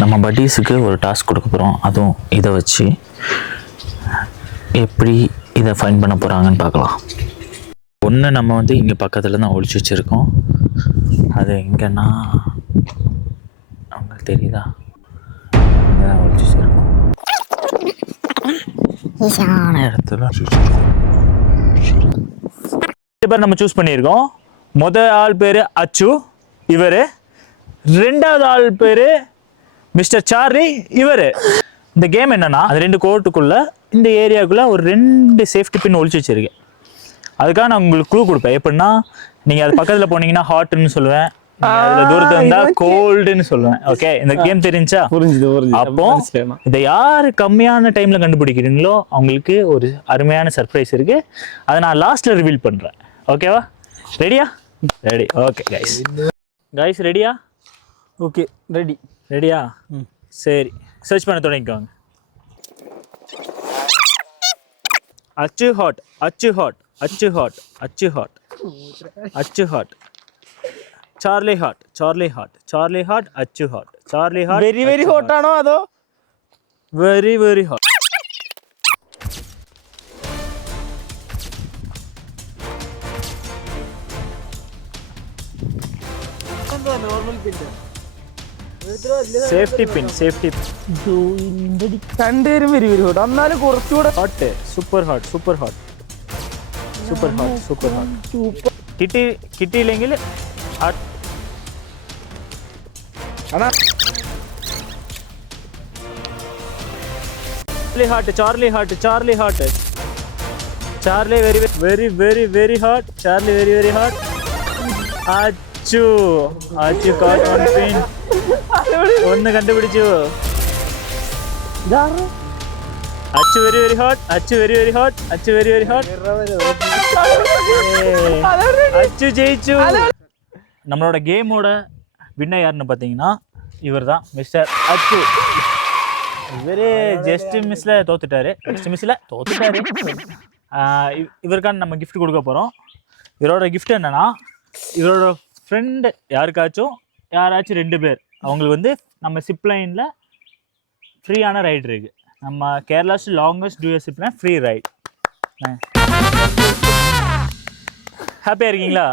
நம்ம பட்டீஸுக்கு ஒரு டாஸ்க் கொடுக்க போகிறோம். அதுவும் இதை வச்சு எப்படி இதை ஃபைன் பண்ண போகிறாங்கன்னு பார்க்கலாம். ஒன்று நம்ம வந்து இங்கே பக்கத்தில் தான் ஒழிச்சு வச்சுருக்கோம். அது எங்கன்னா அவங்களுக்கு தெரியுதா? இதான் ஒழிச்சு வச்சுருக்கோம். ஈஸியான இடத்துல பேர் நம்ம சூஸ் பண்ணியிருக்கோம். முதல் ஆள் பேர் அச்சு, இவர். ரெண்டாவது ஆள் பேர் மிஸ்டர் சார்லி, இவர். இந்த கேம் என்னன்னா, அது 2 கோர்ட்டுக்குள்ள இந்த ஏரியாவுக்குள்ள ஒரு 2 சேஃப்டி பின் ஒழிச்சு வச்சிருக்கேன். அதுக்காக நான் உங்களுக்கு க்ளூ கொடுப்பேன். எப்படின்னா, நீங்க அது பக்கத்துல போனீங்கன்னா ஹாட்னு சொல்லுவேன், அதுல தூரத்துல இருந்தா கோல்டுன்னு சொல்லுவேன். ஓகே, இந்த கேம் தெரிஞ்சா? அப்போ இதை யாரு கம்மியான டைம்ல கண்டுபிடிக்கிறீங்களோ அவங்களுக்கு ஒரு அருமையான சர்ப்ரைஸ் இருக்கு. அதை நான் லாஸ்ட்ல ரிவீல் பண்றேன். ஓகேவா? ரெடியா? ரெடி. ஓகே கைஸ் ரெடியா? Okay ready. ரெடியா? சரி, சர்ச் பண்ண தொடங்கிக்கோங்க. அச்சு hot, Achu hot, Achu hot, Achu hot, Achu hot, Charlie hot, Charlie hot, Charlie hot, Achu hot, Charlie hot. Very very hot ആണോ അതോ very very hot? Safety pin, safety pin. രണ്ടുപേരും വെരി വെരി ഹോട്ട്. എന്നാലും കുറച്ചുകൂടെ hot, super hot, super hot, super hot, super hot. കിട്ടിയില്ലെങ്കിൽ heart, Charlie heart, Charlie heart, Charlie very very very very heart, Charlie very very heart. Achu, Achu caught one pin. ഒന്ന് കണ്ടുപിടിച്ചു. Achu very very heart, Achu very very heart, Achu very very heart. அச்சு ஜெயிச்சு. நம்மளோட கேமோட winner யாருன்னு பார்த்தீங்கன்னா இவர் தான், மிஸ்டர் அச்சு. இவரே ஜஸ்ட் மிஸ்ல தோத்துட்டாரு. இவருக்கான நம்ம கிஃப்ட் கொடுக்க போகிறோம். இவரோட கிஃப்ட் என்னன்னா, இவரோட ஃப்ரெண்டு யாராச்சும் 2 பேர் அவங்களுக்கு வந்து நம்ம சிப்லைனில் ஃப்ரீயான ரைடு இருக்குது. நம்ம Kerala's longest dual zipline free ride. ஹாப்பியாக இருக்கீங்களா?